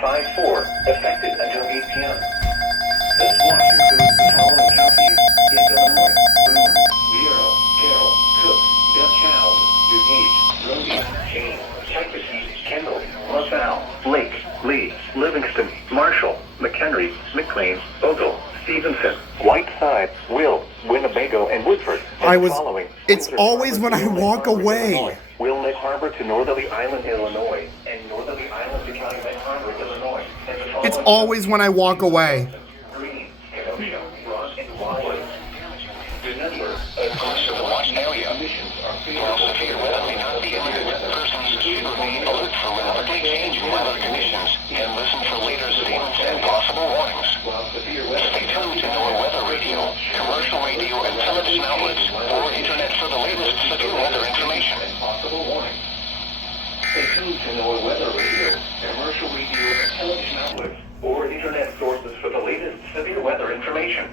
5-4, effective until 8 p.m. This watch includes the following counties in Illinois: Boone, Vero, Carroll, Cook, Dutchow, DuPage, Rogan, Kane, Cypress, Kendall, LaSalle, Lake, Lee, Livingston, Marshall, McHenry, McLean, Ogle, Stevenson, Whiteside, Will, Winnebago, and Woodford. It's always when I walk away. Wilmette Harbor to Northerly Island, Illinois, and Northerly Island to Calumet Harbor, Illinois. It's always when I walk away. Green, Kenosha, Ross, and Wildwood. Remember, across the watch area, conditions are favorable. Severe weather may not be imminent. Persons should remain alert for rapidly changing weather conditions and listen for later statements and possible warnings. Stay tuned to NOAA Weather Radio, commercial radio, and television outlets, or internet for the latest severe weather information. Stay tuned to NOAA Weather Radio, commercial radio, and television outlets, or internet sources for the latest severe weather information.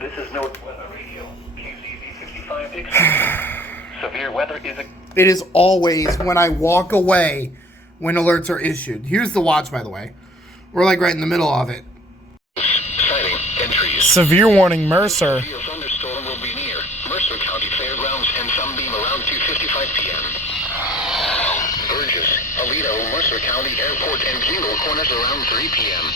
This is NOAA Weather Radio, KZZ 55 Dixon. Severe weather is a... It is always when I walk away when alerts are issued. Here's the watch, by the way. We're like right in the middle of it. Sighting entries. Severe warning, Mercer. A thunderstorm will be near Mercer County Fairgrounds and Sunbeam around 2:55 p.m. Burgess, Aledo, Mercer County Airport, and Jingle Corners around 3 p.m.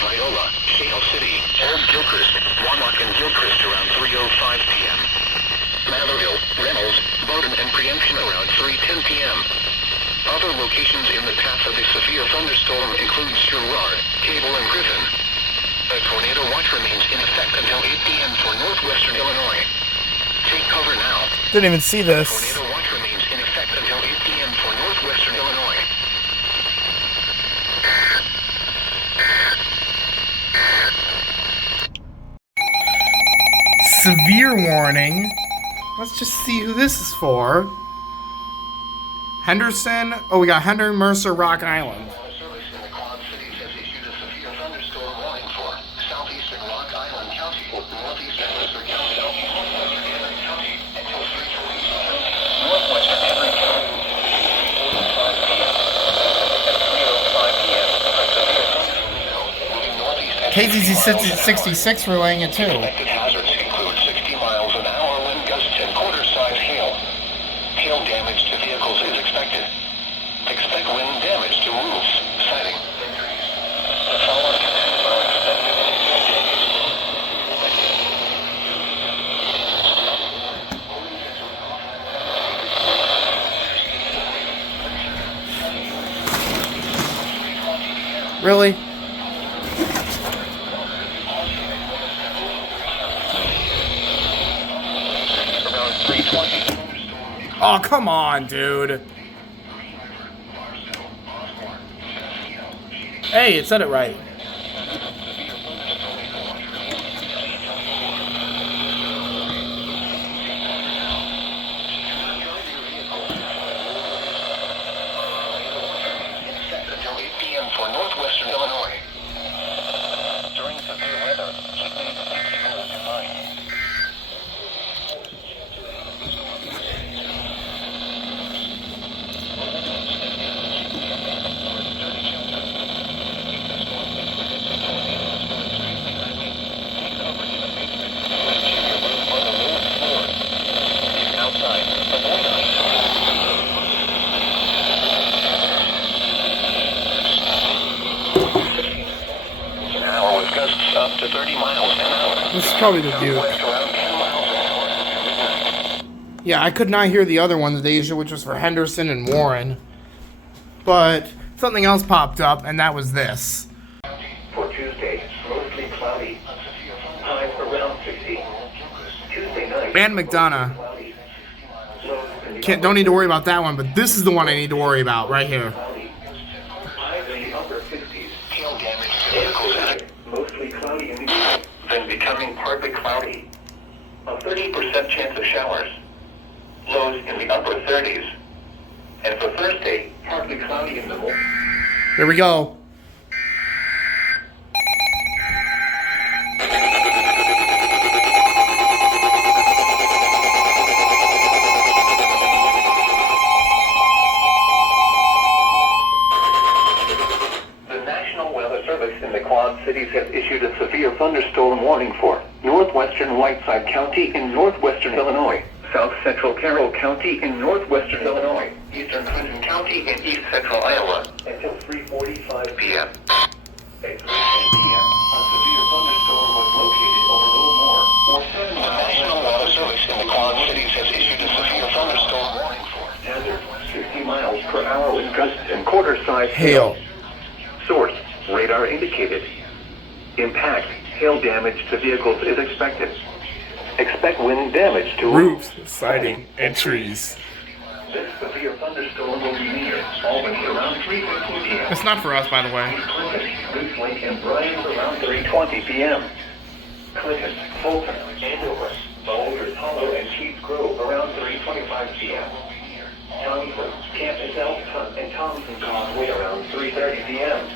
Viola, Shale City, Old Gilchrist, Wanlock, and Gilchrist around 3:05 p.m. Malloryville, Reynolds, Bowdoin, and Preemption around 3:10 p.m. Other locations in the path of the severe thunderstorm include Girard, Cable, and Griffin. A tornado watch remains in effect until 8 p.m. for northwestern Illinois. Take cover now. Didn't even see this. Tornado watch remains in effect until 8 p.m. for northwestern Illinois. Severe warning. Let's just see who this is for. Henderson. Oh, we got Henry, Mercer, Rock Island. Service in the Quad Cities has issued a severe thunderstorm warning for southeastern Rock Island County, northeastern Mercer County, northwestern Henry County, until 3:20 northwestern Henry County, 4:05 p.m. At 3:05 p.m. a severe thunderstorm zone moving northeast at KZZ 66 relaying it too. Expected hazards include 60 miles an hour wind gusts and quarter-size hail. Hail damage to vehicles is expected. Expect wind damage to roofs. Sighting. The following conditions are expected in 10 days. Really? Around 3:20. Oh, come on, dude. Hey, it said it right. Until 8 p.m. for northwestern Illinois. During severe weather, keep these safety rules in mind. Up to 30 miles an hour. This is probably the Duke. West around 10 miles an hour. Yeah, I could not hear the other one that they issued, which was for Henderson and Warren. But something else popped up, and that was this. For Tuesday, mostly cloudy. Highs around 60. Tuesday night. And McDonough. Cloudy. Don't need to worry about that one, but this is the one I need to worry about right here. Highs in the upper 60s. Hail damage to vehicles. Mostly cloudy in the evening, then becoming partly cloudy. A 30% chance of showers. Lows in the upper 30s. And for Thursday, partly cloudy in the morning. Here we go. thunderstorm warning for northwestern Whiteside County in northwestern Illinois, south central Carroll County in northwestern Illinois, eastern Clinton County in east central Iowa until 3:45 p.m. At 3:10 p.m., a severe thunderstorm was located over Littlemore, or 7 miles. The National Water Service in the Quad Cities has issued a severe thunderstorm warning for hazard 60 miles per hour with gusts and quarter-size hail. Source: radar indicated. Impact: hail damage to vehicles is expected. Expect wind damage to Roofs, siding, and trees. This severe thunderstorm will be near Albany around 3:15 p.m. It's not for us, by the way. Clinton, Goose Lake, and Bryan around 3:20 p.m. Clinton, Fulton, Andover, Boulder, Hollow, and Chief Grove around 3:25 p.m. Townsend, Campus, Elkton, and Thompson Conway around 3:30 p.m.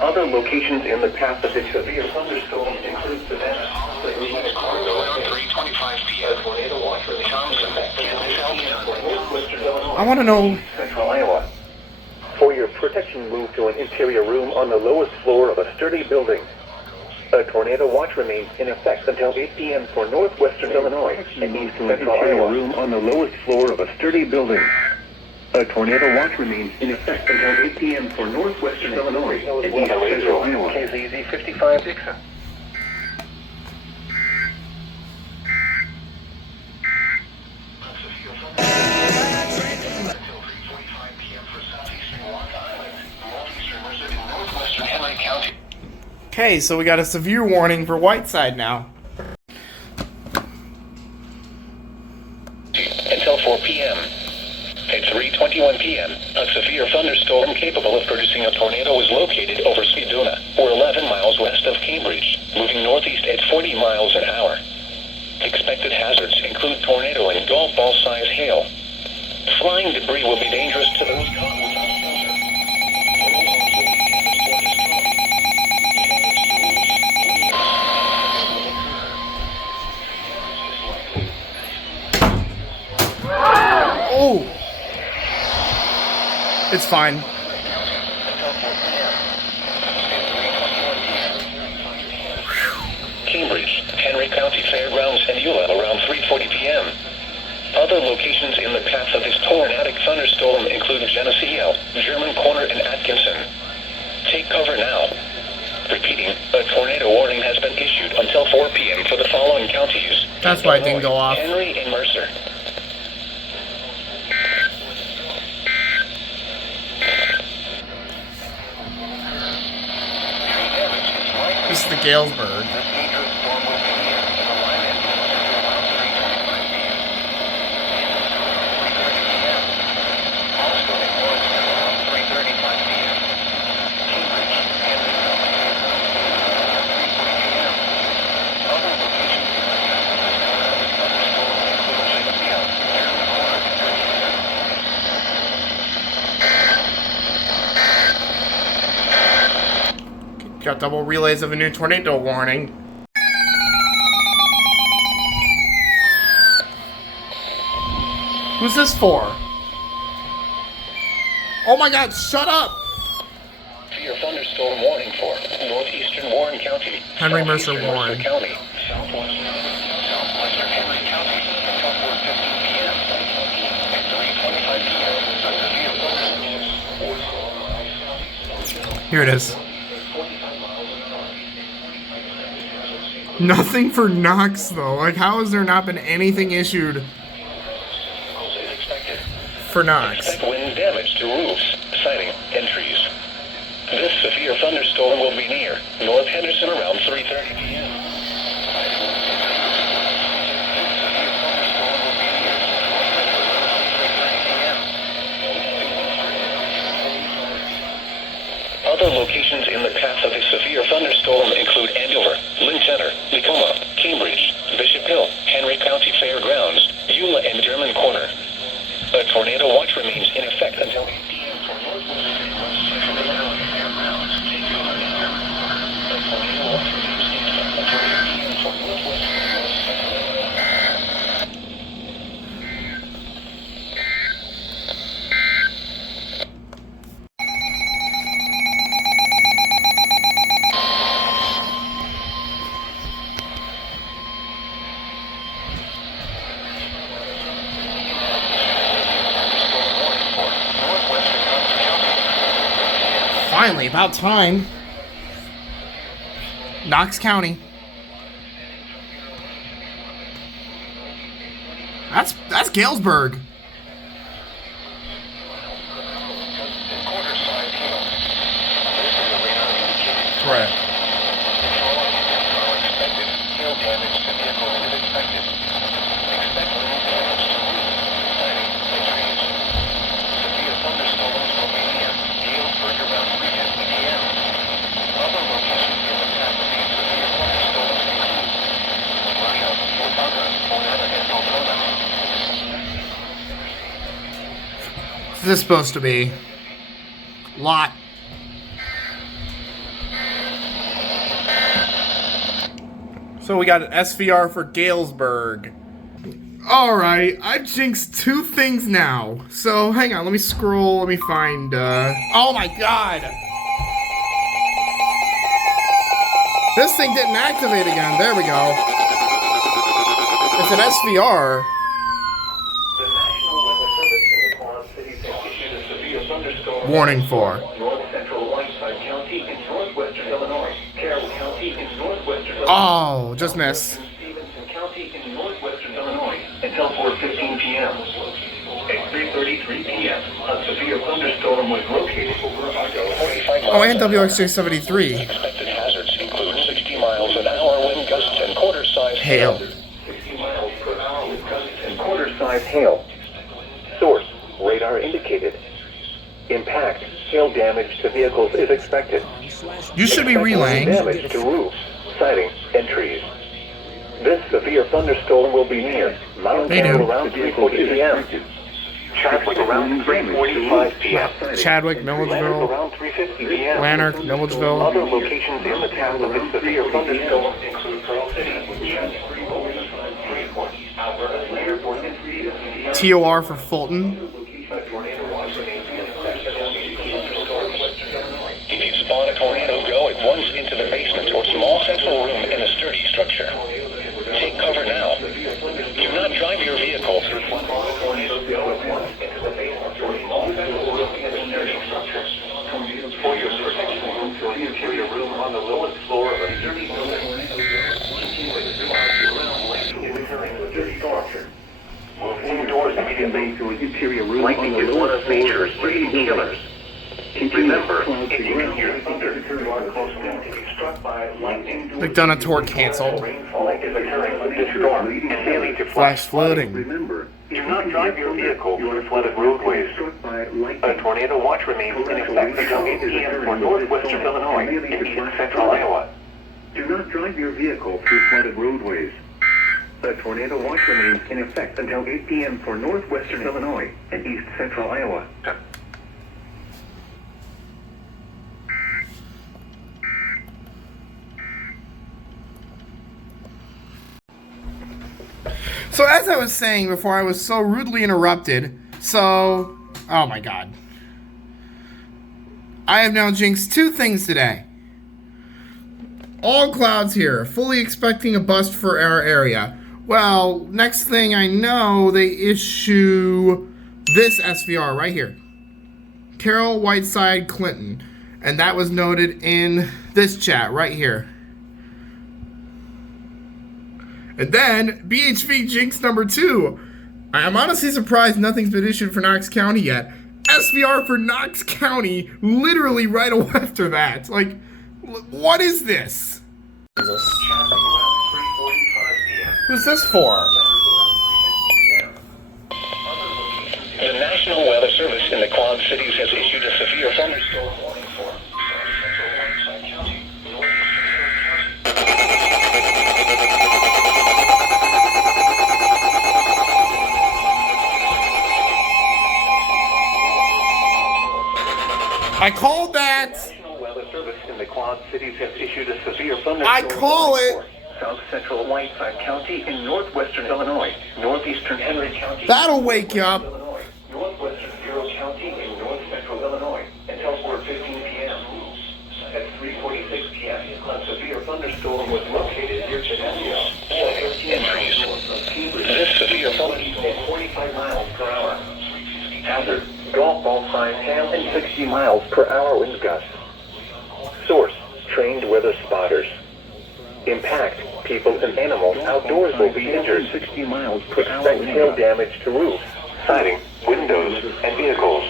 Other locations in the path of the severe thunderstorm include Savannah, around 3:25 p.m. Tornado watch for Thompson, Campus, Elkton, northwestern Illinois. I want to know. Central Iowa. For your protection, move to an interior room on the lowest floor of a sturdy building. A tornado watch remains in effect until 8 p.m. for northwestern Illinois and east central Iowa. Room on the lowest floor of a sturdy building. A tornado watch remains in effect until 8 p.m. for northwestern Illinois and east central Iowa. KZZ 55 Dixon. Okay, so we got a severe warning for Whiteside now. Until 4 p.m. At 3:21 p.m., a severe thunderstorm capable of producing a tornado is located over Skedona, or 11 miles west of Cambridge, moving northeast at 40 miles an hour. Expected hazards include tornado and golf ball-size hail. Flying debris will be dangerous to those caught without shelter. Oh! It's fine. Cambridge, Henry County Fairgrounds, and Eula around 3:40 p.m. Other locations in the path of this tornadic thunderstorm include Geneseo, German Corner, and Atkinson. Take cover now. Repeating, a tornado warning has been issued until 4 p.m. for the following counties. That's why it didn't go off. Henry and Mercer. This is the Galesburg. Got double relays of a new tornado warning. Who's this for? Oh my god, shut up! Severe thunderstorm warning for northeastern Warren County, Henry Mercer southeastern Warren. Mercer County, southwestern Henry County, until 4:15 p.m. At 3:25 p.m. Here it is. Nothing for Knox though. Like, how has there not been anything issued for Knox? Expect wind damage to roofs, siding, and trees. This severe thunderstorm will be near North Henderson around 3:30 p.m. Other locations in the path of a severe thunderstorm include Andover, Lynn Center, Tacoma, Cambridge, Bishop Hill, Henry County Fairgrounds, Eula, and German Corner. A tornado watch remains in effect until 8 p.m. for northwestern and west central Illinois Fairgrounds, Eula, and German Corner. A tornado watch remains in effect until 8 p.m. for northwestern and west central Illinois. Finally, about time. Knox County. That's Galesburg. Correct. What's this supposed to be? Lot. So we got an SVR for Galesburg. Alright, I've jinxed 2 things now. So, hang on, let me scroll, let me find, oh my god! This thing didn't activate again, there we go. It's an SVR. Warning for. Oh, just missed. Until 4:15 p.m. At 3:33 p.m., a severe thunderstorm was located over Oh, and WXJ73. Expected hazards include 60 miles an hour wind gusts and quarter-size Hail. 60 miles per hour wind gusts and quarter-size hail. Source: radar indicated. Impact: hail damage to vehicles is expected. You should be relaying. Damage to roofs, siding, and trees. This severe thunderstorm will be near Mount Carroll around 3:40 p.m. Chadwick around 3:45 p.m. Chadwick, Lanark Milledgeville, around 3:50 p.m. Lanark, Milledgeville. Other locations in the path of this severe thunderstorm include Pearl City, Alberta Airport, and TOR for Fulton. If you spot a tornado, go at once into the basement or small central room in a sturdy structure. Take cover now. Do not drive your vehicle through for your protection to the interior room on the lowest floor of a sturdy building. Move indoors immediately to an interior room. Lightning is one of nature's leading killers. Remember, if you can hear thunder, you are close enough to be struck by lightning. McDonough tour canceled. Rainfall is occurring with this storm and daily to Flash flooding. Remember, do not drive your vehicle through flooded roadways. A tornado watch remains in effect until 8 p.m. for northwestern Illinois and east central Iowa. Do not drive your vehicle through flooded roadways. A tornado watch remains in effect until 8 p.m. for northwestern Illinois and east central Iowa. So as I was saying before, I was so rudely interrupted. So, oh my god. I have now jinxed 2 things today. All clouds here, fully expecting a bust for our area. Well, next thing I know, they issue this SVR right here. Carroll, Whiteside, Clinton. And that was noted in this chat right here. And then, BHV jinx number 2. I'm honestly surprised nothing's been issued for Knox County yet. SVR for Knox County, literally right after that. Like, what is this? Jesus. Who's this for? The National Weather Service in the Quad Cities has issued a severe thunderstorm warning for central Whiteside County, northeastern I called that. National Weather Service in the Quad Cities has issued a severe thunderstorm. I call it. South Central Whiteside County in northwestern Illinois, northeastern Henry County. That'll wake you up. Illinois, northwestern Bureau County in north central Illinois until 4:15 p.m. At 3:46 p.m., a severe thunderstorm was located near Geneseo. Entries. This severe thunderstorm at 45 miles per hour. Hazard: golf ball size hail and 60 miles per hour wind gusts. trained weather spotters. Impact, people and animals outdoors will be injured. 60 miles per hour. Expect hail damage to roofs, siding, windows, and vehicles.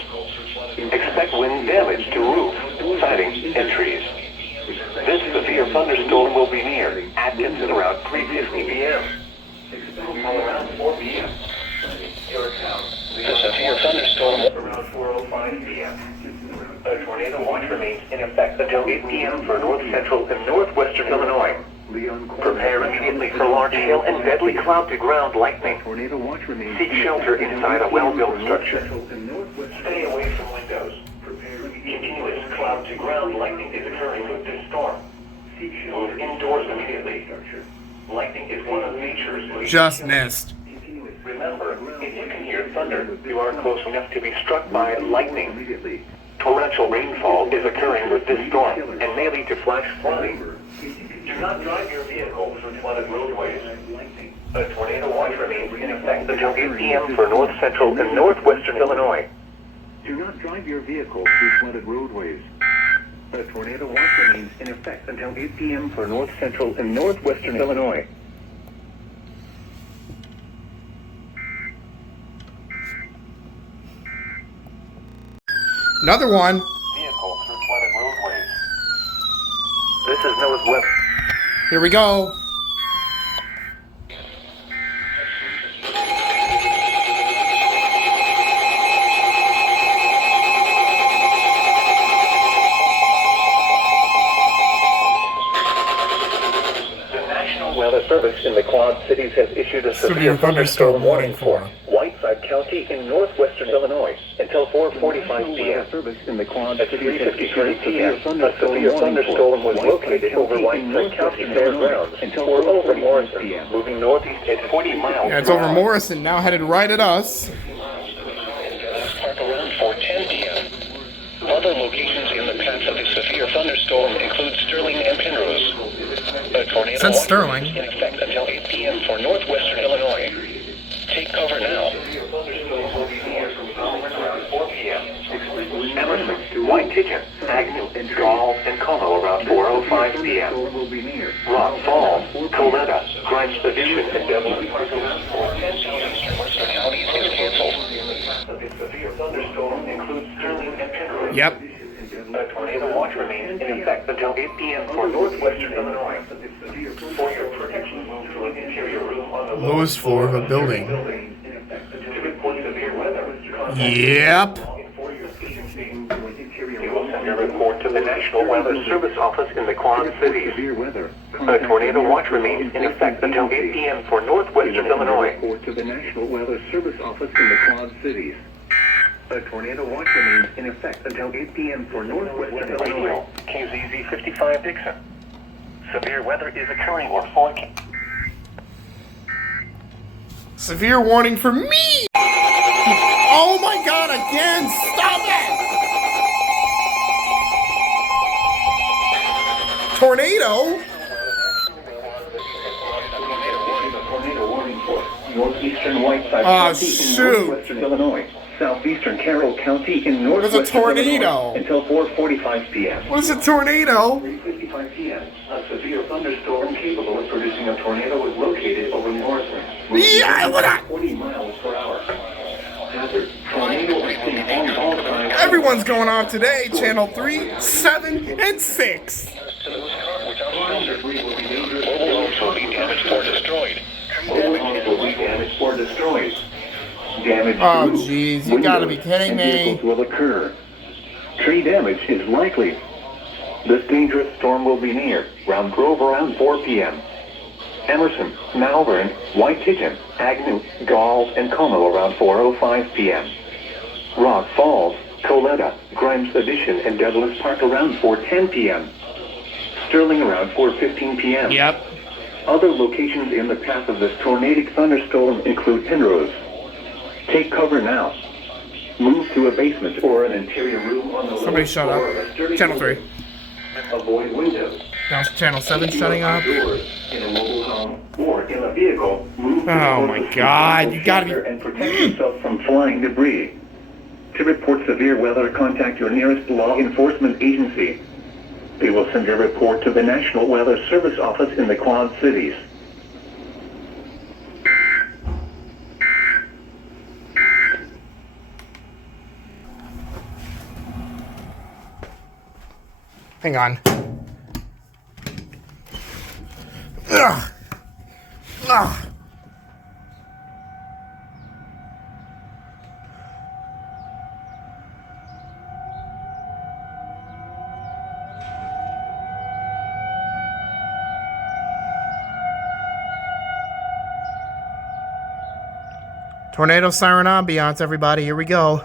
Expect wind damage to roof, siding, and trees. This severe thunderstorm will be near Atkins at around 3:50 p.m. Around 4 p.m. The severe thunderstorm around 4:05 p.m. A tornado watch remains in effect until 8 p.m. for north central and northwestern Illinois. Prepare immediately for large hail and deadly cloud-to-ground lightning. Seek shelter inside a well-built structure. Stay away from windows. Continuous cloud-to-ground lightning is occurring with this storm. Move indoors immediately. Lightning is one of nature's... Just missed. Remember, if you can hear thunder, you are close enough to be struck by lightning. Torrential rainfall is occurring with this storm and may lead to flash flooding. Do not drive your vehicle through flooded roadways. A tornado watch remains in effect until 8 p.m. for north central and northwestern Illinois. Do not drive your vehicle through flooded roadways. A tornado watch remains in effect until 8 p.m. for north central and northwestern Illinois. Another one. Vehicle through flooded roadways. This is northwest. Here we go. Weather Service in the Quad Cities has issued a severe thunderstorm warning for Whiteside County in northwestern Illinois until 4:45 p.m. At 3:53 p.m., a severe thunderstorm was located over Whiteside County Fairgrounds or over Morrison, moving northeast at 40 miles. Yeah, it's over Morrison, now headed right at us. Park around 4:10 p.m. Other locations in the path of the severe thunderstorm include Sterling and Penrose. A tornado Since Sterling. in effect until 8 p.m. for northwestern Illinois. Take cover now. Around 4 p.m. Emerson, White Pigeon, Agnew, Gall, and Como around 4:05 p.m. Rock Falls, Coletta, Grimes Addition, and Devlin Park around 4:10 p.m. Mercer counties is canceled. The severe thunderstorm includes Sterling and Penrose. Yep. A tornado watch remains in effect until 8 p.m. for northwestern Illinois. For your protection, move to an interior room on the Lowest floor of a building. To report severe weather. Yep. You will send your report to the National Weather Service office in the Quad Cities. A tornado watch remains in effect until 8 p.m. for northwestern Illinois. To the National Weather Service office in the Quad Cities. A tornado watch remains in effect until 8 p.m. for northwestern Illinois. KZZ 55 Dixon. Severe weather is occurring or forecast. Severe warning for me! Oh my god, again! Stop it! Tornado? Tornado warning for northeastern Whiteside Oh, County in shoot. northwestern Illinois. Southeastern Carroll County in northwestern tornado? Illinois until 4:45 p.m. What is a tornado? 3:55 p.m. A severe thunderstorm capable of producing a tornado was located over Morrison. Yeah, what I... 40 miles per hour. Hazard. Tornado is seen on all sides. Everyone's going off today. Channel 3, 7, and 6. Mobile homes will be damaged or destroyed. Mobile homes will be damaged or destroyed. Damage Oh, to jeez, you gotta be kidding me. vehicles will occur. Tree damage is likely. This dangerous storm will be near Round Grove around 4 p.m. Emerson, Malvern, White Pigeon, Agnew, Gall, and Como around 4:05 p.m. Rock Falls, Coletta, Grimes Addition, and Douglas Park around 4:10 p.m. Sterling around 4:15 p.m. Yep. Other locations in the path of this tornadic thunderstorm include Penrose. Take cover now. Move to a basement or an interior room on the Somebody shut up. Channel 3. Avoid windows. Now Channel 7 shutting up. In a mobile home or in a vehicle, move Oh my god, you gotta be... and protect yourself from flying debris. To report severe weather, contact your nearest law enforcement agency. They will send a report to the National Weather Service office in the Quad Cities. Hang on. Ugh. Ugh. Tornado siren ambiance, everybody. Here we go.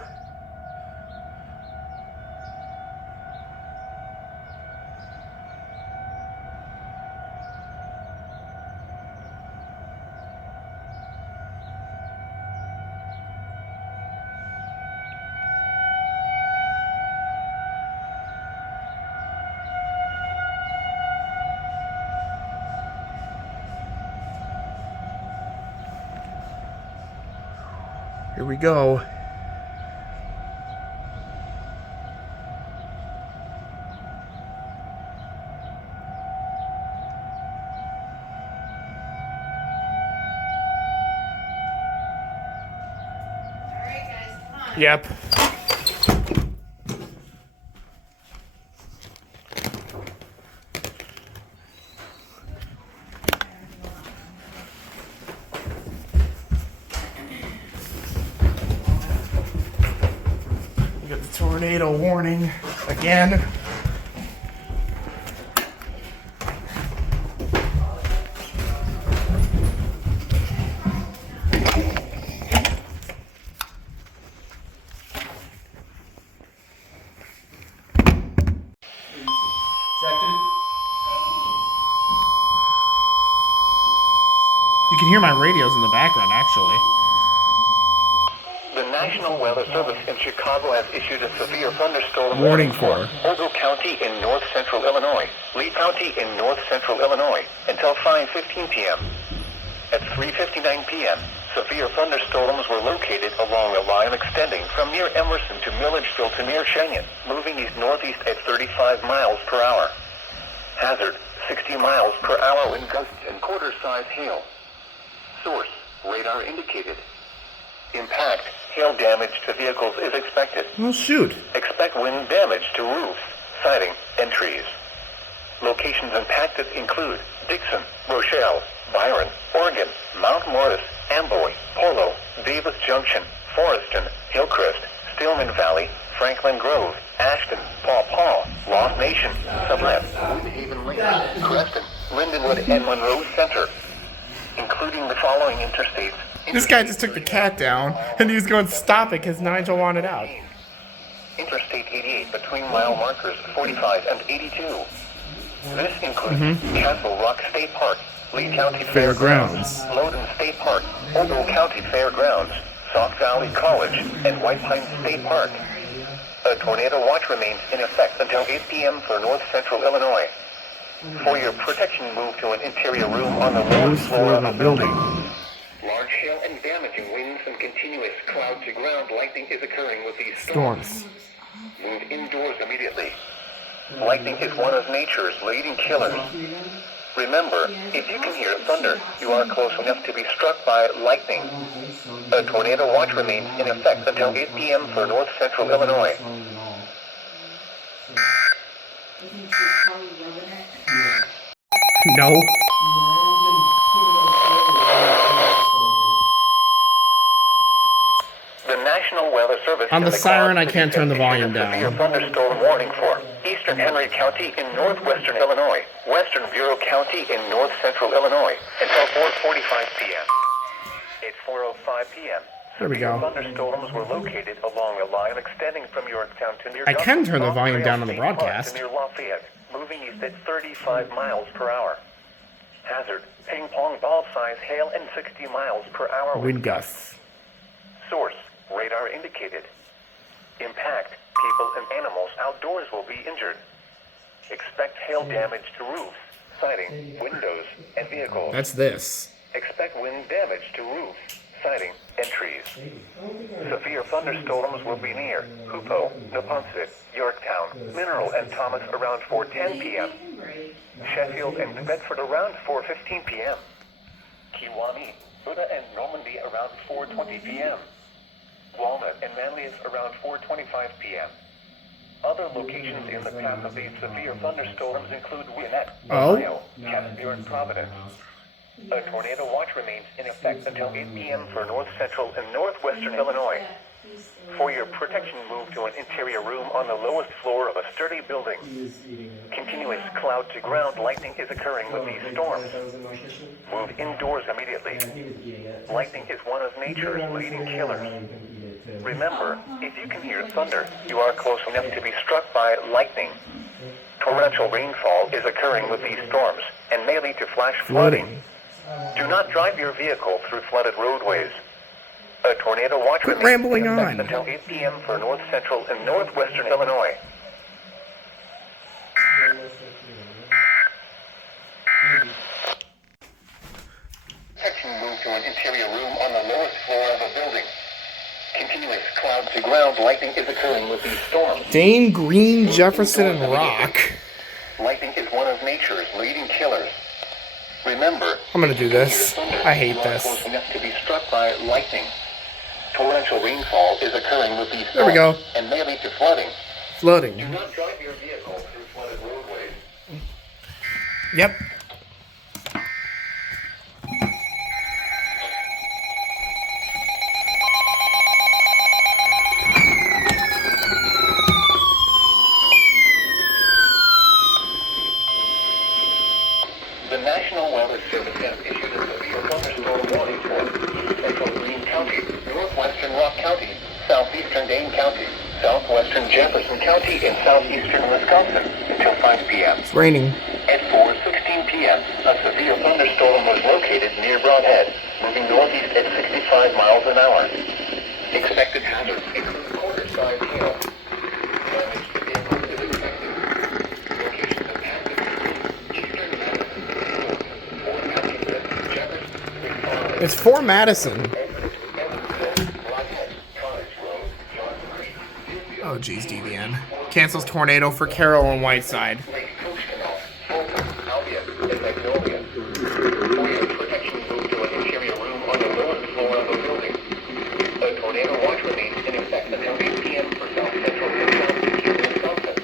Here we go. Yep. We got the tornado warning again. You can hear my radios in the background, actually. The National Weather Service in Chicago has issued a severe thunderstorm Warning for Ogle County in north central Illinois, Lee County in north central Illinois, until 5:15 p.m. At 3:59 p.m., severe thunderstorms were located along a line extending from near Emerson to Milledgeville to near Cheyenne, moving east-northeast at 35 miles per hour. Hazard, 60 miles per hour wind gusts and quarter-size hail. Source, radar indicated. Impact, hail damage to vehicles is expected. Oh, shoot. Expect wind damage to roofs, siding, and trees. Locations impacted include Dixon, Rochelle, Byron, Oregon, Mount Morris, Amboy, Polo, Davis Junction, Forreston, Hillcrest, Stillman Valley, Franklin Grove, Ashton, Paw Paw, Lost Nation, Sublette, Woodhaven Lake, Creston, Lindenwood, and Monroe Center, including the following interstates. This guy just took the cat down, and he was going to stop it because Nigel wanted out. Interstate 88 between mile markers 45 and 82. This includes Castle Rock State Park, Lee County Fairgrounds. Loudoun State Park, Ogle County Fairgrounds, Sauk Valley College, and White Pine State Park. A tornado watch remains in effect until 8 p.m. for north central Illinois. For your protection, move to an interior room on the lowest floor of the building. Large hail and damaging winds and continuous cloud-to-ground lightning is occurring with these storms. Move indoors immediately. Lightning is one of nature's leading killers. Remember, if you can hear thunder, you are close enough to be struck by lightning. A tornado watch remains in effect until 8 p.m. for north central Illinois. No. The National Weather Service On the in siren, Quad I can't turn the Cities volume issued a severe down. thunderstorm warning for eastern Henry County in northwestern Illinois, western Bureau County in north central Illinois, until 4:45 p.m. It's 4:05 p.m. There we go. Thunderstorms were located along a line extending from Yorktown to near I can turn the Dawson, volume down on the State Park broadcast. to near Lafayette, moving east at 35 miles per hour. Hazard, ping pong ball size hail and 60 miles per hour Wind gusts. Source, radar indicated. Impact, people and animals outdoors will be injured. Expect hail damage to roofs, siding, windows, and vehicles. That's this. Expect wind damage to roofs, siding, and trees. trees. Severe thunderstorms will be near Hoopo, Neponset, Yorktown, Mineral, and Thomas around 4:10 p.m. Sheffield and New Bedford around 4:15 p.m. Kiwami, Buda, and Normandy around 4:20 p.m. Walnut and Manlius around 4:25 p.m. Other locations in the path of these severe thunderstorms include Gwinnett, Ohio, Casimir, and Providence. A tornado watch remains in effect until 8 p.m. for north central and northwestern Illinois. For your protection, move to an interior room on the lowest floor of a sturdy building. Continuous cloud-to-ground lightning is occurring with these storms. Move indoors immediately. Lightning is one of nature's leading killers. Remember, if you can hear thunder, you are close enough to be struck by lightning. Torrential rainfall is occurring with these storms and may lead to flash flooding. Do not drive your vehicle through flooded roadways. A tornado watch Quit remains rambling in effect on. until 8 p.m. for north central and northwestern Illinois. Section move to an interior room on the lowest floor of a building. Continuous cloud-to-ground lightning is occurring with these storms. Dane, Green, Jefferson, and Rock. Lightning is one of nature's leading killers. Remember, I'm gonna do this. I hate you are this. close enough to be struck by lightning. Torrential rainfall is occurring with these storms There we go. and may lead to flooding. Flooding. Do not drive your vehicle through flooded roadways. Yep. The National Weather Service has issued a severe thunderstorm warning for central Greene County, northwestern Rock County, southeastern Dane County, southwestern Jefferson County, and southeastern Wisconsin until 5 p.m. It's raining. At 4:16 p.m., a severe thunderstorm was located near Broadhead, moving northeast at 65 miles an hour. Expected hazards include quarter-size hail. Damage to vehicles is expected. Locations of hazards eastern Madison, Fort County, Jefferson, Wisconsin, It's for Madison. Evansville, Broadhead, Cottage Road, John Creek, Oh, geez, DVN. Cancels tornado for Carroll and Whiteside. Lake Coachella, Fulton, Albion, and Magnolia. For your protection, move to an interior room on the lowest floor of a building. A tornado watch remains in effect until 8 p.m. for south central and southeastern Wisconsin.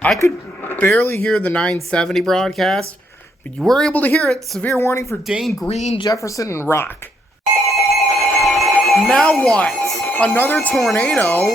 I could barely hear the 970 broadcast, but you were able to hear it. Severe warning for Dane, Green, Jefferson, and Rock. Now what? Another tornado?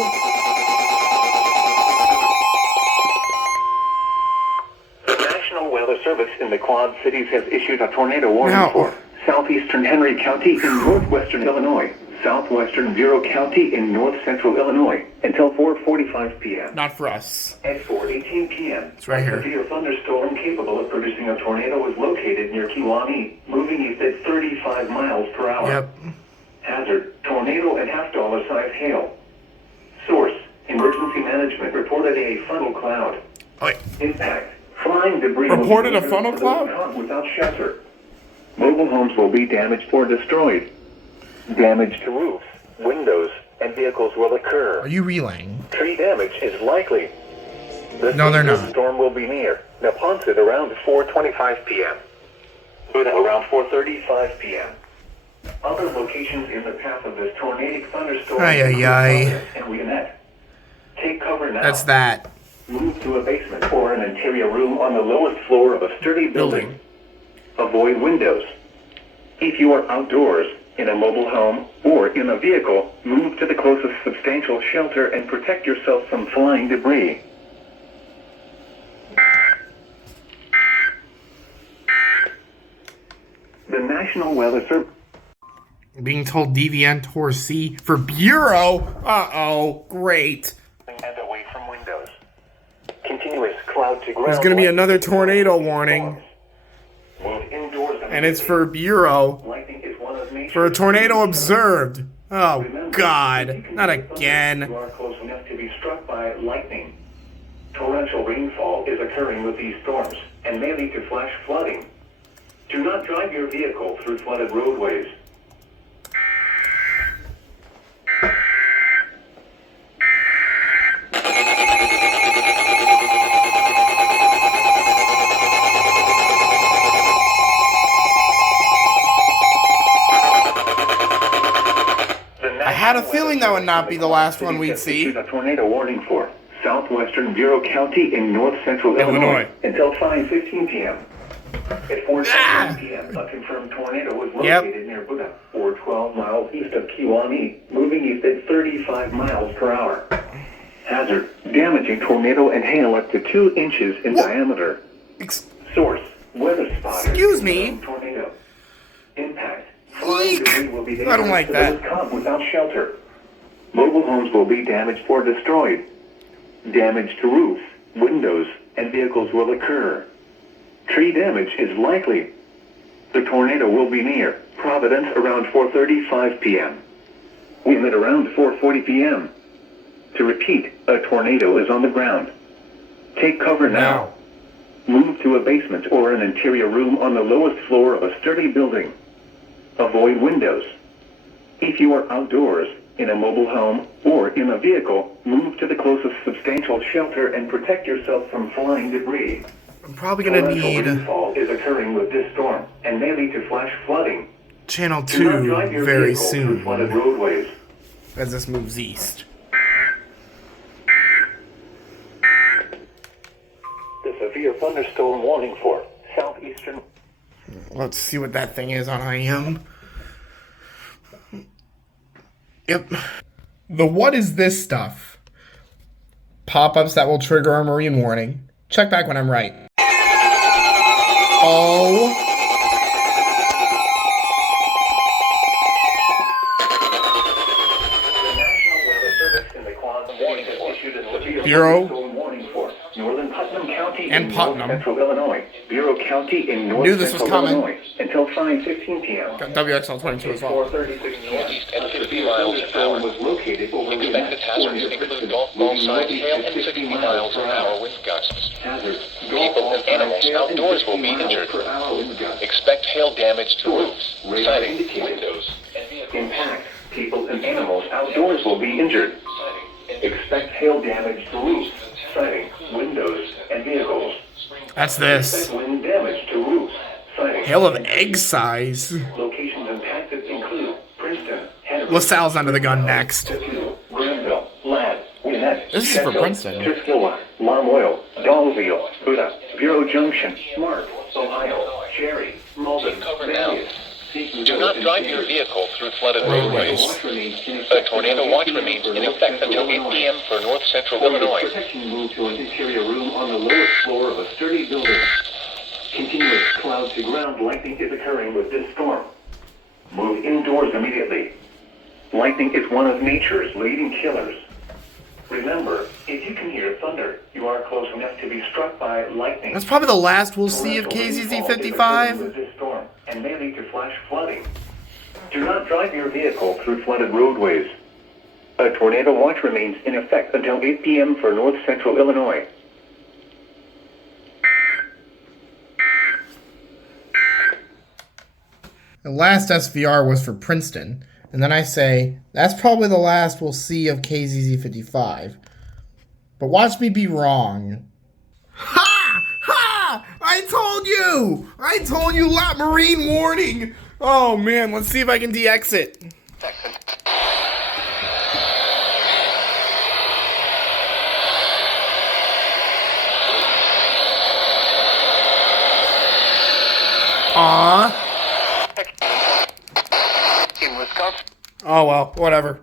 The National Weather Service in the Quad Cities has issued a tornado warning No. for southeastern Henry County in northwestern Illinois, southwestern Bureau County in north central Illinois until 4:45 p.m. Not for us. At 4:18 p.m., It's right here. a severe thunderstorm capable of producing a tornado was located near Kiwami, moving east at 35 miles per hour. Yep. Hazard, tornado and half-dollar size hail. Source, emergency management reported a funnel cloud. Wait. Impact, flying debris Reported will a be funnel moved cloud? caught without shelter. Mobile homes will be damaged or destroyed. Damage to roofs, windows, and vehicles will occur. Are you relaying? Tree damage is likely. The No, they're not. storm will be near Neponset around 4:25 p.m. Buda around 4:35 p.m. Other locations in the path of this tornadic thunderstorm Ay, ay, include ay. Providence and Gwinnett. Take cover now. That's that. Move to a basement or an interior room on the lowest floor of a sturdy building. Avoid windows. If you are outdoors, in a mobile home, or in a vehicle, move to the closest substantial shelter and protect yourself from flying debris. The National Weather Service. Being told DVN Tour C for Bureau. Uh-oh. Great. And away from windows. Continuous cloud to ground. There's going to be another tornado warning. Move indoors And it's for Bureau. Lightning is one of nature's For a tornado observed. Oh, Remember, if God. you can Not hear thunder, again. You are close enough to be struck by lightning. Torrential rainfall is occurring with these storms and may lead to flash flooding. Do not drive your vehicle through flooded roadways. I had a feeling that would not be the last one we'd see. A tornado warning for southwestern Bureau County in north central Illinois until 5:15 p.m. At 4:15 p.m., a confirmed tornado was located near Buda, or 12 miles east of Kiwami, moving east at 35 miles per hour. Hazard: damaging tornado and hail up to 2 inches in diameter. Source: weather spotter. Excuse me. Tornado. Impact: flying debris will be I don't like that. Without shelter. Mobile homes will be damaged or destroyed. Damage to roofs, windows, and vehicles will occur. Tree damage is likely. The tornado will be near Providence around 4:35 p.m. Wind at around 4:40 p.m. To repeat, a tornado is on the ground. Take cover now. Move to a basement or an interior room on the lowest floor of a sturdy building. Avoid windows. If you are outdoors, in a mobile home, or in a vehicle, move to the closest substantial shelter and protect yourself from flying debris. I'm probably gonna need rainfall is occurring with this storm and may lead to flash flooding. Channel Do not 2 drive your very vehicle through soon flooded roadways. as this moves east. The severe thunderstorm warning for southeastern. Let's see what that thing is on IM. Yep. The what is this stuff? Pop-ups that will trigger a marine warning. Check back when I'm right. Oh. The National Weather Service in the Quad Warning has issued a severe Bureau. thunderstorm warning for Northern Putnam County And in Putnam. North Central Illinois, Bureau County in North Knew this was Central coming. Illinois until 5:15 p.m. Got WXL22 as well. 4:36 Northeast and a 50 severe miles an hour. thunderstorm was located over Expected hazards include golf ball size hail and 60 miles per hour wind gusts. People and animals outdoors will be injured. Expect hail damage to roofs, siding, windows, and vehicles. Impact: people and animals outdoors will be injured. Expect hail damage to roofs, siding, windows, and vehicles. That's this. Expect wind damage to roofs, siding. Hail of egg size. Locations impacted include Princeton, Henry, LaSalle's under the gun next. Granville, Ladd, Gwinnett, This is for Sheffield, Princeton. Tuskegee, Lamoille, Dolville, Buda, Bureau Junction, Smart, Ohio, Cherry, Malden, Cover now. Vegas. Do not drive your vehicle through flooded roadways. A tornado watch remains in effect until 8 p.m. for north central Illinois. Protection move to an interior room on the lowest floor of a sturdy building. Continuous cloud to ground lightning is occurring with this storm. Move indoors immediately. Lightning is one of nature's leading killers. Remember, if you can hear thunder, you are close enough to be struck by lightning. That's probably the last we'll see of Torrential rainfall is occurring KZZ55. with this storm and may lead to flash flooding. Do not drive your vehicle through flooded roadways. A tornado watch remains in effect until 8 p.m. for north central Illinois. The last SVR was for Princeton. And then I say, that's probably the last we'll see of KZZ55. But watch me be wrong. Ha! Ha! I told you! I told you, lot marine warning! Oh man, let's see if I can de-exit. Aww. In Wisconsin. Oh well, whatever.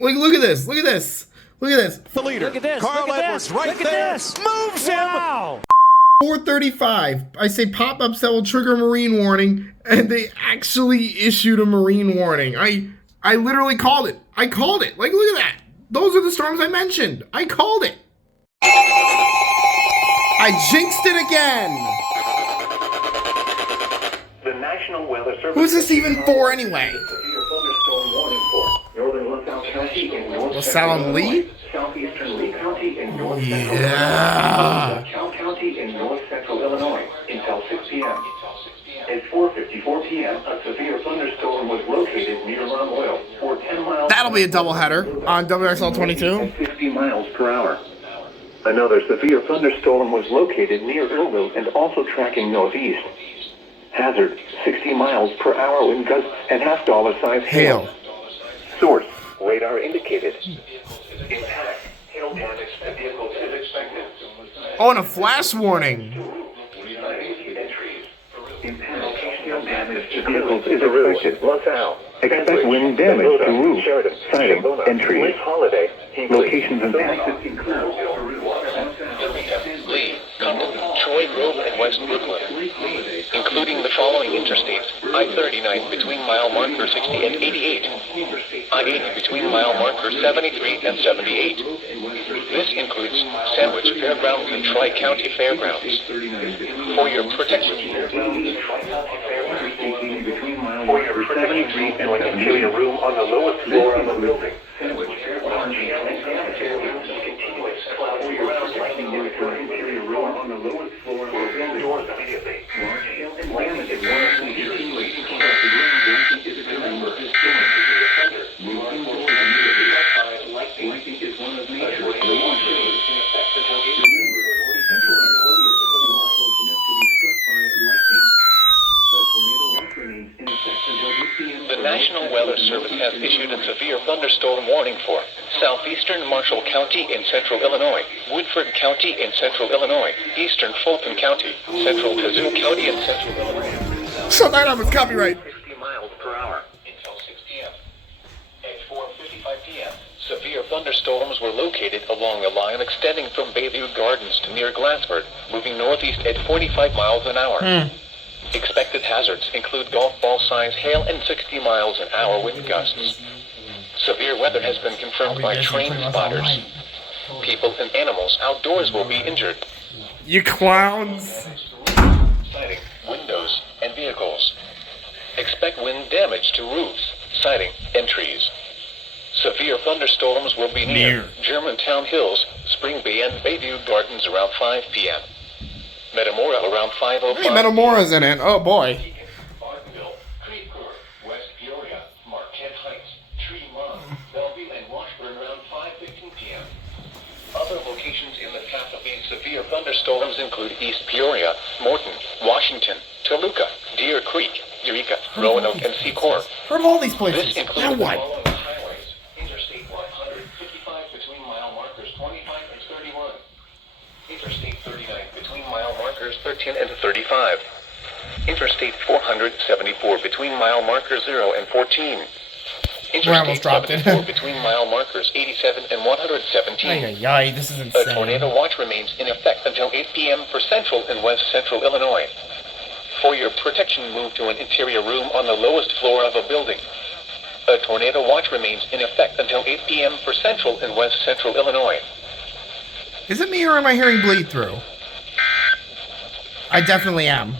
Look at this. Look at this. Look at this. The leader. Look at this. Carl look at Edwards this. right look there. At this. Moves him. Wow. 4:35. I say pop-ups that will trigger a marine warning, and they actually issued a marine warning. I literally called it. I called it. Like, look at that. Those are the storms I mentioned. I called it. I jinxed it again. The National Weather Service. Who's this even for anyway? Severe thunderstorm warning for northern LaSalle County in North LaSalle Lee? Southeastern Lee County in North Central Yeah. Cal County in North Central Illinois until 6 p.m. At 4:54 p.m., a severe thunderstorm was located near Mount Oil, or 10 miles. That'll be a doubleheader on WXL 22. At 60 miles per hour. Another severe thunderstorm was located near Earlville and also tracking northeast. Hazard: 60 miles per hour wind gusts and $half size hail. Source: radar indicated. Impact: hail damage to vehicles is expected. Oh, and a flash warning. Impact: hail damage to vehicles is expected. LaSalle. Expect wind damage to roofs, siding, and trees. Locations and paths include Lee, Compton, Troy Grove, and West Brooklyn, including the following interstates: I-39 between mile marker 60 and 88, I-80 between mile marker 73 and 78. This includes Sandwich Fairgrounds and Tri-County Fairgrounds. For your protection, and an interior room on the lowest floor of the building. Sandwich Fairgrounds continuous cloudy around lightning interior room on the lowest floor of the building. Doors immediately. Large hail and damage is one of the continuation clouds. The ground lightning is occurring with this storm. Moving doors immediately. Lightning is one of nature's laws. Remember, central and earlier storms close enough to be struck by lightning. The tornado watch remains in effect until 8 p.m. The National Weather Service has issued a severe thunderstorm warning for southeastern Marshall County in central Illinois, Woodford County in central Illinois, eastern Fulton County, central Kazoo County in central Illinois. Shut that up, it's copyright. 60 miles per hour until 6 p.m. At 4:55 p.m., severe thunderstorms were located along a line extending from Bayview Gardens to near Glassford, moving northeast at 45 miles an hour. Expected hazards include golf ball size hail and 60 miles an hour wind gusts. Severe weather has been confirmed by train spotters. People and animals outdoors will be injured. You clowns. Siding, windows, and vehicles. Expect wind damage to roofs, siding, and trees. Severe thunderstorms will be near Germantown Hills, Spring Bay, and Bayview Gardens around 5 p.m. Metamora around 5:05. Hey, Metamora's in it. Oh boy. Bartonville, Creekcourt, West Peoria, Marquette Heights, Tremont, Bellevue, and Washburn around 5:15 p.m. Other locations in the path of these severe thunderstorms include East Peoria, Morton, Washington, Toluca, Deer Creek, Eureka, Roanoke, and Secor. Heard of all these places. This Now includes the what? following highways: Interstate 155 between mile markers 25 and 31. Interstate 39 between mile markers 13 and 35. Interstate 474 between mile markers 0 and 14. Interstate 74 between mile markers 87 and 117. Ay, this is insane. A tornado watch remains in effect until 8 p.m. for central and west central Illinois. For your protection, move to an interior room on the lowest floor of a building. A tornado watch remains in effect until 8 p.m. for central and west central Illinois. Is it me or am I hearing bleed through? I definitely am.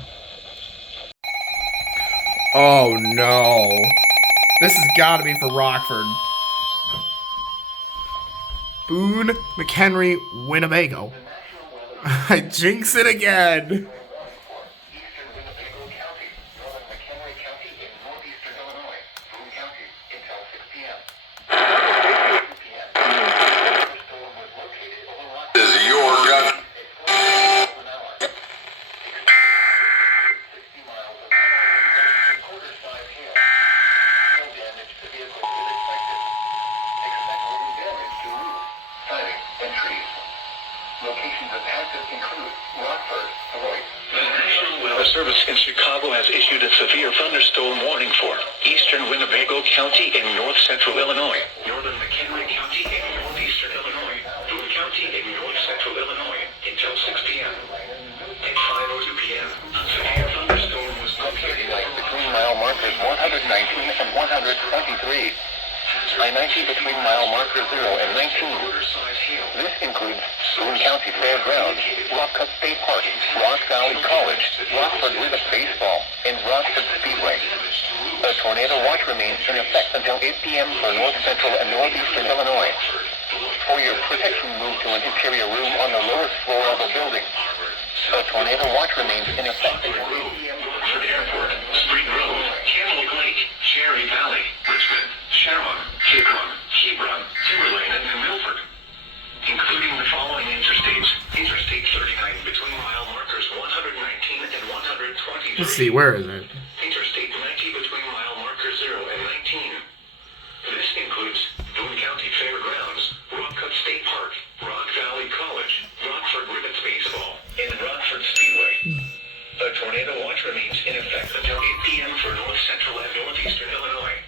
Oh no. This has got to be for Rockford. Boone, McHenry, Winnebago. I jinx it again. Eastern Winnebago County, northern McHenry County in northeastern Illinois, Boone County, until 6 p.m. 2 p.m. Thunderstorm was located over Rockford. This is your gun. At 40 miles an hour. 60 miles an hour wind gusts and quarter-size hail. Hail damage to vehicles is expected. Expect wind damage to roofs, siding, and trees. Locations of hazard include Rockford, Royce. The National Weather Service in Chicago has issued a severe thunderstorm warning for eastern Winnebago County in north central Illinois, northern McHenry County in northeastern Illinois, Boone County in north central Illinois until 6 p.m. At 5:02 p.m., a severe thunderstorm was located Between mile markers 119 and 123. I-90 between mile markers 0 and 19. quarter-size hail. This includes Boone County Fairgrounds, Rock Cut State Park, Rock Valley College, Rockford Rivet Baseball, and Rockford Speedway. A tornado watch remains in effect until 8 p.m. for north central and northeastern Illinois. For your protection, move to an interior room on the lowest floor of the building. A tornado watch remains in effect until 8 p.m. Rockford Airport, Spring Grove, Cantaloupe Lake, Cherry Valley, Richmond, Sharon, Kickwang, Hebron, Timberlane, and New Milford. Including the following interstates. Interstate 39 between mile markers 119 and 123. Let's see, where is it? Interstate 90 between mile markers 0 and 19. This includes Boone County Fairgrounds, Rock Cut State Park, Rock Valley College, Rockford Rivets Baseball, and Rockford Speedway. A tornado watch remains in effect until 8 p.m. for north central and northeastern Illinois.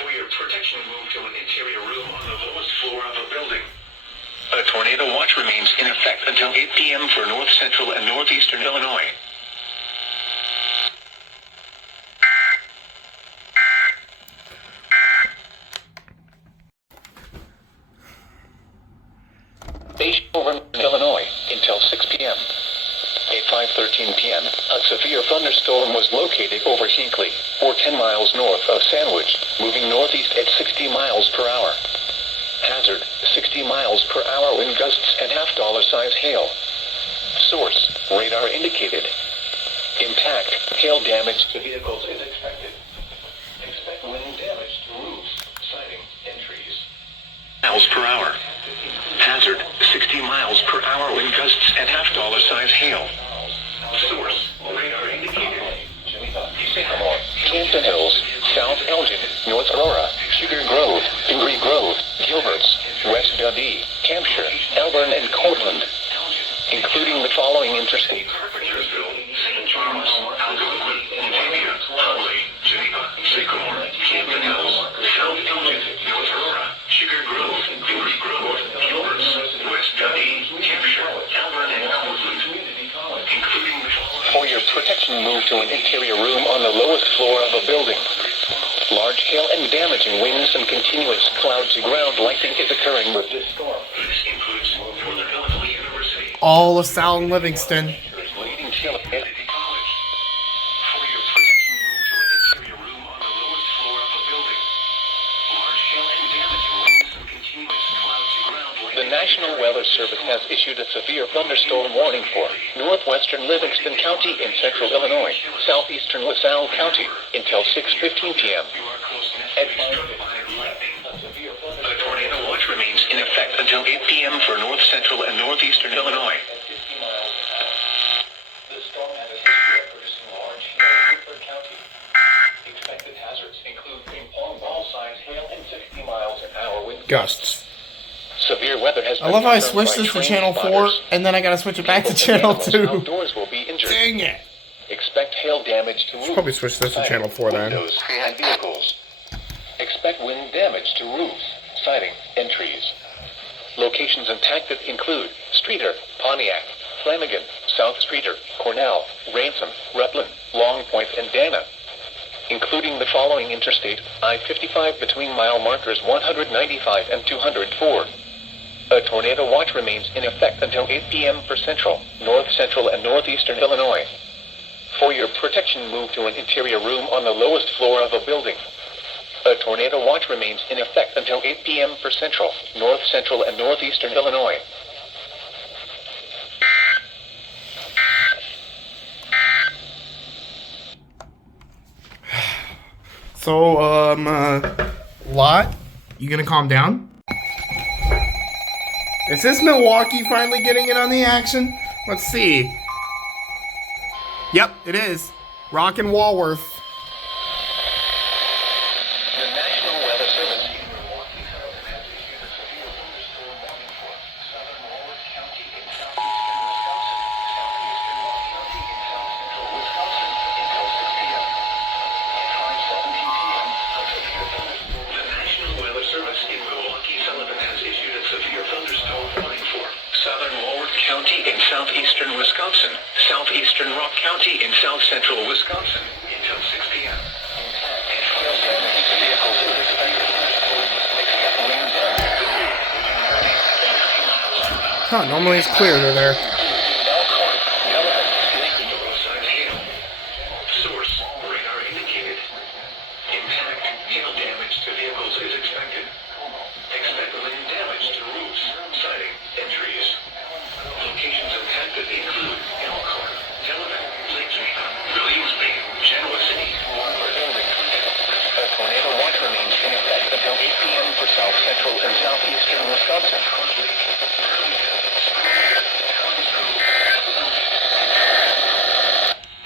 For your protection, move to an interior room on the lowest floor of a building. A tornado watch remains in effect until 8 p.m. for north central and northeastern Illinois. Station over Illinois until 6 p.m. At 5:13 p.m., a severe thunderstorm was located over Hinckley, or 10 miles north of Sandwich, moving northeast at 60 miles per hour. Hazard, 60 miles per hour wind gusts and $half-size hail. Source, radar indicated. Impact, hail damage to vehicles is expected. Expect wind damage to roofs, siding, and trees. Miles per hour. Hazard, 60 miles per hour wind gusts and $half-size hail. Source, radar indicated. Sycamore, Canton Hills, South Elgin, North Aurora, Sugar Grove, Ingrid Grove, Gilberts, West Dundee, Hampshire, Elburn, and Cortland. Including the following interstate. Carpentersville, St. Charles, Algonquin, Batavia, Holly, Geneva, Sycamore, Camden Hills, South Elgin, North Aurora, Sugar Grove, Ingrid Grove, Gilberts, West Dundee, Hampshire, Elburn, and Cortland. Including the following. For your protection, move to an interior room on the lowest floor of a building. Large hail and damaging winds and continuous cloud-to-ground lightning is occurring with this storm. This includes Northern Illinois University. All of South Livingston. Leading chill at Kennedy College. For your protection, move to an interior room on the lowest floor of a building. Large hail and damaging winds and continuous cloud-to-ground lightning. The National Weather Service has issued a severe thunderstorm warning for northwestern Livingston County in central Illinois, southeastern LaSalle County until 6:15 p.m. At 5:15 a tornado watch remains in effect until 8 p.m. for north central and northeastern Illinois. The storm has a history of producing large hail in Woodford County. Expected hazards include ping-pong ball-sized hail and 60 miles an hour wind Gusts. Severe weather has I love how I switched this to channel 4, and then I gotta switch it back to channel 2. Outdoors will be injured. Dang it. Expect hail damage to roofs. Probably switch this to channel 4 then. Windows and vehicles. Expect wind damage to roofs, siding, and trees. Locations impacted include Streeter, Pontiac, Flanagan, South Streeter, Cornell, Ransom, Rutland, Long Point, and Dana. Including the following interstate, I-55 between mile markers 195 and 204. A tornado watch remains in effect until 8 p.m. for central, north central, and northeastern Illinois. For your protection, move to an interior room on the lowest floor of a building. A tornado watch remains in effect until 8 p.m. for central, north central, and northeastern Illinois. So, Lot, you gonna calm down? Is this Milwaukee finally getting in on the action? Let's see. Yep, it is. Rockin' Walworth. The National Weather Service. Southeastern Wisconsin, southeastern Rock County in south central Wisconsin until 6 p.m. Huh, normally it's clear they're there. Source, radar indicated. Impact, hail damage to vehicles is expected. Expect wind damage to roofs, siding, and trees. Locations impacted include Elkhorn, Delavan, Lakeside, Williamsburg, Genoa City. A tornado watch remains in effect until 8 p.m. for south central and southeastern Wisconsin.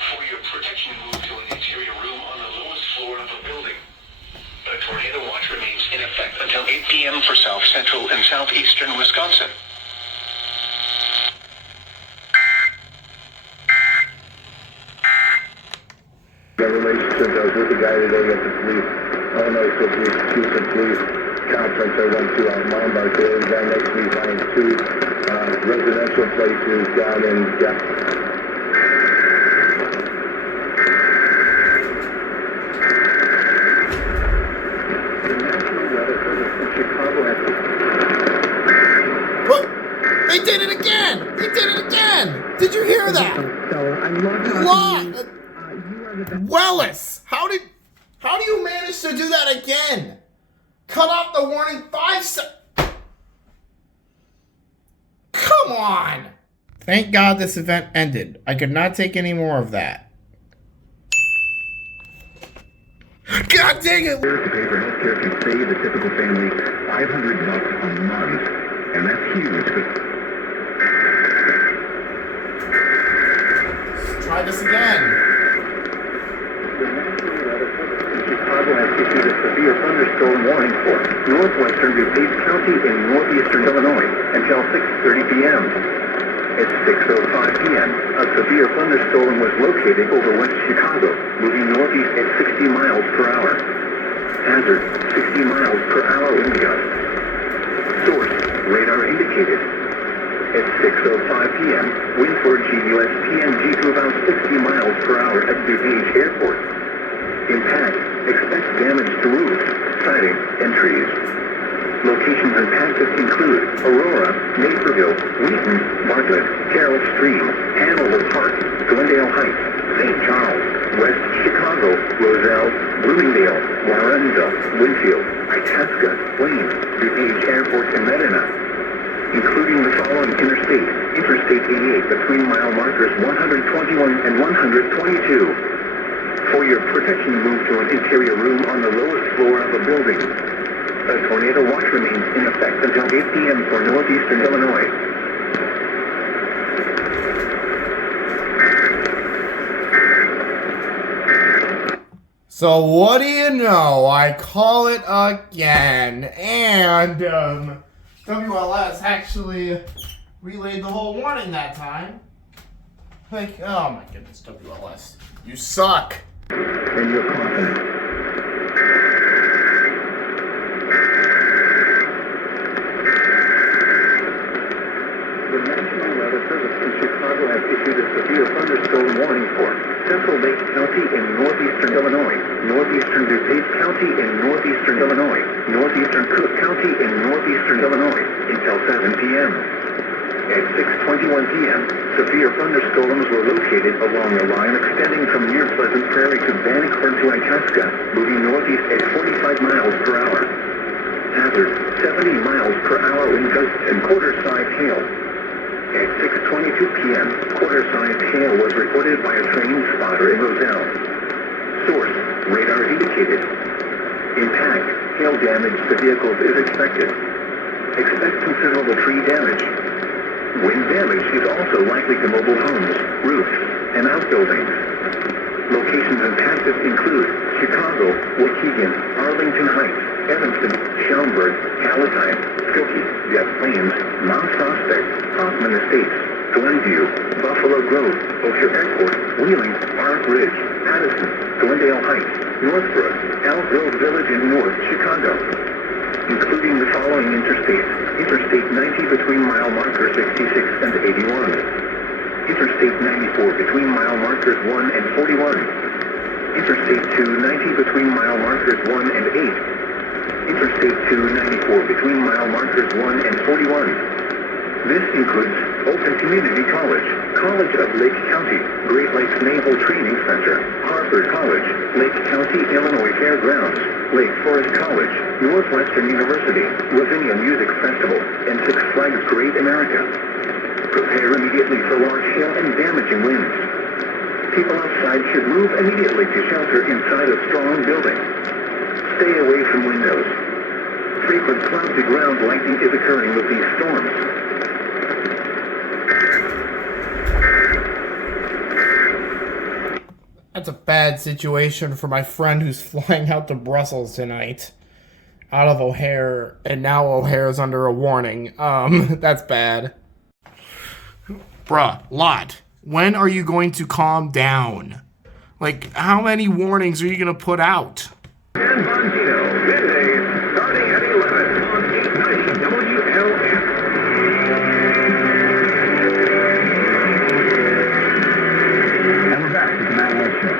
For your protection, move to an interior room on the lowest floor of a building. A tornado watch remains in effect until 8 p.m. for south central and southeastern Wisconsin. The relationship I was with the guy today at the police, Illinois Houston Police conference I went to on Lombard today. The guy next to me buying two residential places down in Chicago. Look! They did it again! They did it again! Did you hear that? Wellis! How do you manage to do that again? Cut off the warning 5 seconds. Come on! Thank God this event ended. I could not take any more of that. God dang it! To pay for healthcare can save a typical family $500 a month, and that's huge. Let's try this again. Chicago has issued a severe thunderstorm warning for northwestern DuPage County in northeastern Illinois until 6:30 p.m. At 6:05 p.m., a severe thunderstorm was located over West Chicago, moving northeast at 60 miles per hour. Hazard, 60 miles per hour wind gust. Source, radar indicated. At 6:05 p.m., wind for GUS PMG to about 60 miles per hour at DuPage Airport. Impact, expect damage to roofs, siding, and trees. Locations impacted include Aurora, Naperville, Wheaton, Bartlett, Carroll Stream, Hanover Park, Glendale Heights, St. Charles, West Chicago, Roselle, Bloomingdale, Warrenville, Winfield, Itasca, Wayne, DuPage Airport, and Medina. Including the following Interstate 88 between mile markers 121 and 122. For your protection, move to an interior room on the lowest floor of a building. A tornado watch remains in effect until 8 p.m. for northeastern Illinois. So what do you know? I call it again. And, WLS actually relayed the whole warning that time. Like, oh my goodness, WLS. You suck. And you're confident. The National Weather Service in Chicago has issued a severe thunderstorm warning for Central Lake County in northeastern Illinois, northeastern DuPage County in northeastern Illinois, northeastern Cook County in northeastern Illinois until 7 p.m. At 6:21 p.m., severe thunderstorms were located along a line extending from near Pleasant Prairie to Bannockburn to Itasca, moving northeast at 45 miles per hour. Hazard, 70 miles per hour wind gusts and quarter-sized hail. At 6:22 p.m., quarter-sized hail was reported by a trained spotter in Roselle. Source, radar indicated. Impact, hail damage to vehicles is expected. Expect considerable tree damage. Wind damage is also likely to mobile homes, roofs, and outbuildings. Locations impacted include Chicago, Waukegan, Arlington Heights, Evanston, Schaumburg, Palatine, Skokie, Des Plaines, Mount Prospect, Hoffman Estates, Glenview, Buffalo Grove, Oakshire Airport, Wheeling, Park Ridge, Patterson, Glendale Heights, Northbrook, Elk Grove Village in North Chicago. Including the following interstates: Interstate 90 between mile markers 66 and 81. Interstate 94 between mile markers 1 and 41. Interstate 290 between mile markers 1 and 8. Interstate 294 between mile markers 1 and 41. This includes Open Community College, College of Lake County, Great Lakes Naval Training Center, Harvard College, Lake County, Illinois Fairgrounds, Lake Forest College, Northwestern University, Ravinia Music Festival, and Six Flags Great America. Prepare immediately for large hail and damaging winds. People outside should move immediately to shelter inside a strong building. Stay away from windows. Frequent cloud-to-ground lightning is occurring with these storms. That's a bad situation for my friend who's flying out to Brussels tonight. Out of O'Hare, and now O'Hare's under a warning. That's bad. Bruh, Lot, when are you going to calm down? Like, how many warnings are you going to put out? San Bernardino, midday, starting at 11 on 890 WLS. And we're back with the Matt Webb Show.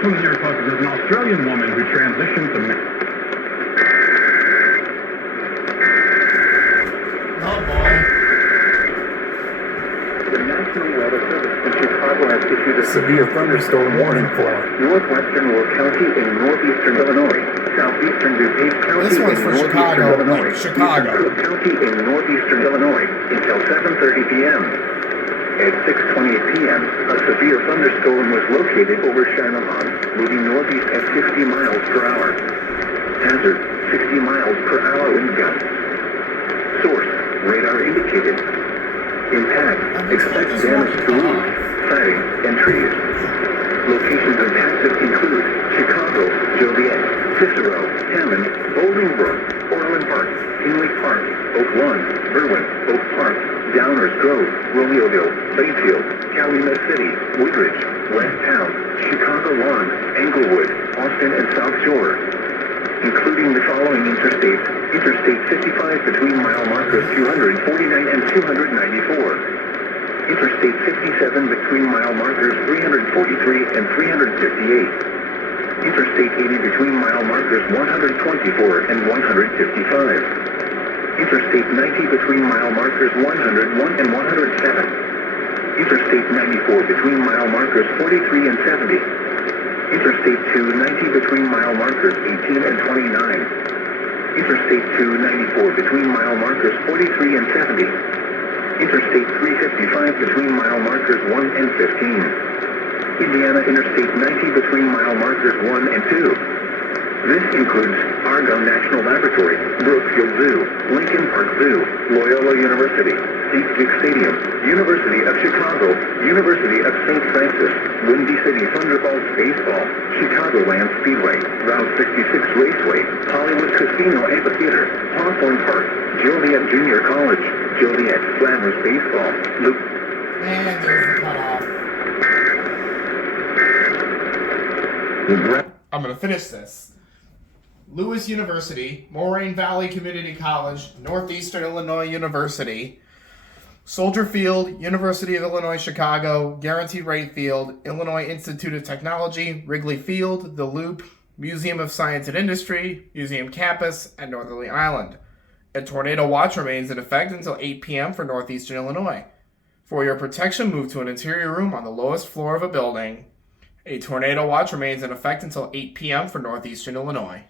From the New York Post, there's an Australian woman who transitioned to... Oh boy. The National Weather Service in Chicago has issued a severe thunderstorm warning for northwestern Will County in northeastern Illinois, southeastern DuPage County This one's in for northeastern Chicago, Illinois, like Chicago. eastern Cook County in northeastern Illinois until 7:30 p.m. At 6:28 p.m., a severe thunderstorm was located over Channahon, moving northeast at 60 miles per hour. Hazard, 60 miles per hour wind gusts. Source, radar indicated. Impact, expect damage to roofs, siding, and trees. Locations impacted include Chicago, Joliet, Cicero, Hammond, Bolingbrook, Orland Park, Hinley Park, Oak Lawn, Berwyn, Oak Park, Downers Grove, Romeoville, Bayfield, Calumet City, Woodridge, West Town, Chicago Lawn, Englewood, Austin, and South Shore. Including the following interstates: Interstate 55 between mile markers 249 and 294. Interstate 57 between mile markers 343 and 358. Interstate 80 between mile markers 124 and 155. Interstate 90 between mile markers 101 and 107. Interstate 94 between mile markers 43 and 70. Interstate 290 between mile markers 18 and 29. Interstate 294 between mile markers 43 and 70. Interstate 355 between mile markers 1 and 15. Indiana Interstate 90 between mile markers 1 and 2. This includes Argonne National Laboratory, Brookfield Zoo, Lincoln Park Zoo, Loyola University, SeatGeek Stadium, University of Chicago, University of St. Francis, Windy City Thunderbolts Baseball, Chicagoland Speedway, Route 66 Raceway, Hollywood Casino Amphitheater, Hawthorne Park, Joliet Junior College, Joliet Slammers Baseball, Man, there's the cutoff. I'm gonna finish this. Lewis University, Moraine Valley Community College, Northeastern Illinois University, Soldier Field, University of Illinois Chicago, Guaranteed Rate Field, Illinois Institute of Technology, Wrigley Field, The Loop, Museum of Science and Industry, Museum Campus, and Northerly Island. A tornado watch remains in effect until 8 p.m. for Northeastern Illinois. For your protection, move to an interior room on the lowest floor of a building. A tornado watch remains in effect until 8 p.m. for Northeastern Illinois.